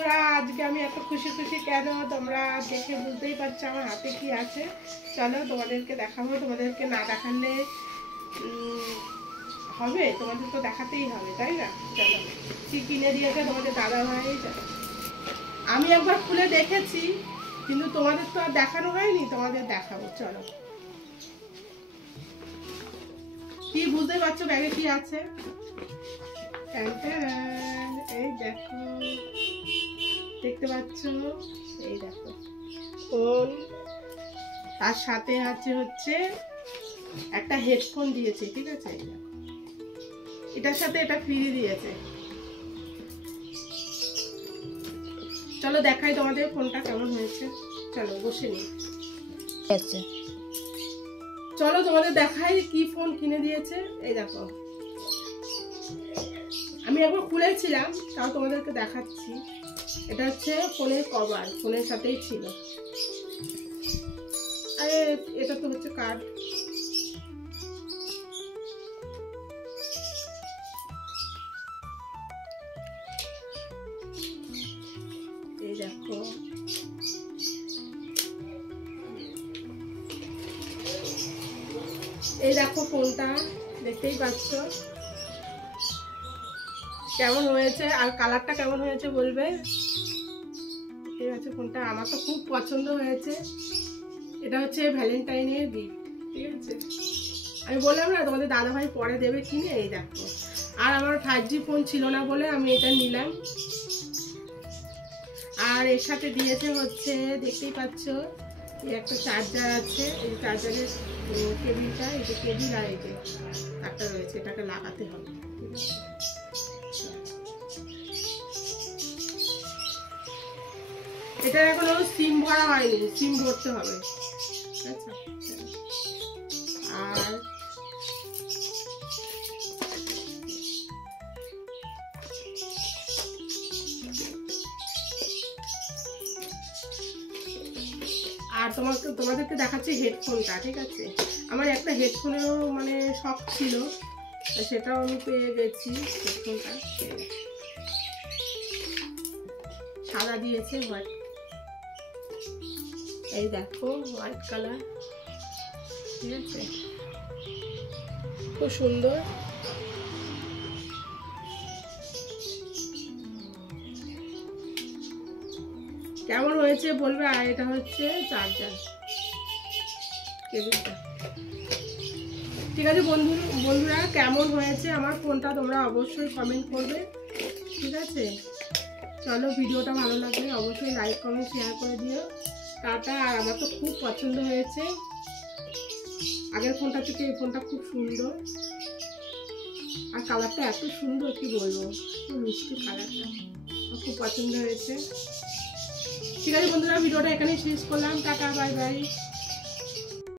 বন্ধুরা, আজকে আমি এত খুশি খুশি কেন তোমরা দেখে বুঝতেই পারছো আমার হাতে কি আছে। চলো তোমাদেরকে দেখাবো, তোমাদেরকে না দেখালে হবে, তোমাদের তো দেখাতেই হবে, তাই না? চলো কি কিনে দিয়েছে তোমাদের দাদা ভাই। আমি একবার খুলে দেখেছি কিন্তু তোমাদের তো আর দেখানো হয়নি, তোমাদের দেখাবো। চলো, কি বুঝতে পারছো ব্যাগে কি আছে? এই দেখো, দেখতে পাচ্ছ? এই দেখো ফোন, তার সাথে আছে হচ্ছে একটা হেডফোন দিয়েছে, ঠিক আছে? এই দেখো, এটার সাথে এটা ফ্রি দিয়েছে। চলো দেখাই তোমাদের ফোনটা কেমন হয়েছে। চলো বসে নি, চলো তোমাদের দেখাই কি ফোন কিনে দিয়েছে। এই দেখো, আমি একবার খুলেছিলাম, তাও তোমাদেরকে দেখাচ্ছি। এটা হচ্ছে ফোনের কভার, ফোনের সাথেই ছিল। আরে এটা তো হচ্ছে কার্ড। এই দেখো, এই দেখো ফোনটা, দেখতেই পাচ্ছ কেমন হয়েছে, আর কালারটা কেমন হয়েছে বলবে। ঠিক আছে, ফোনটা আমার তো খুব পছন্দ হয়েছে। এটা হচ্ছে ভ্যালেন্টাইনের গিফট, ঠিক আছে? আমি বললাম না তোমাদের দাদা ভাই পরে দেবে কিনে। এই দেখো, আর আমার 5G ফোন ছিল না বলে আমি এটা নিলাম। আর এর সাথে দিয়েছে হচ্ছে, দেখতেই পাচ্ছ, এই একটা চার্জার আছে। এই চার্জারের কেবিলটা, এই যে কেবিল আর এই যে তারটা রয়েছে, এটাকে লাগাতে হবে, ঠিক আছে? এটা এখনো সিম ভরা হয়নি, সিম ভরতে হবে। আচ্ছা, আর তোমাদেরকে দেখাচ্ছি হেডফোনটা, ঠিক আছে? আমার একটা হেডফোনেরও মানে শখ ছিল, সেটাও আমি পেয়ে গেছি। হেডফোনটা সাদা দিয়েছে, হোয়াইট, এই দেখো হোয়াইট কালার, ঠিক আছে? খুব সুন্দর। কেমন হয়েছে বলবে। আর এটা হচ্ছে চার্জার কেবিলটা। ঠিক আছে বন্ধুরা, কেমন হয়েছে আমার ফোনটা তোমরা অবশ্যই কমেন্ট করবে, ঠিক আছে? চলো, ভিডিওটা ভালো লাগলে অবশ্যই লাইক কমেন্ট শেয়ার করে দিও। টাটা। আর আমার তো খুব পছন্দ হয়েছে, আগের ফোনটা থেকে এই ফোনটা খুব সুন্দর, আর কালারটা এত সুন্দর, কি বলবো, খুব মিষ্টি কালারটা, খুব পছন্দ হয়েছে। ঠিক আছে বন্ধুরা, ভিডিওটা এখানেই শেষ করলাম। Tata, bye bye.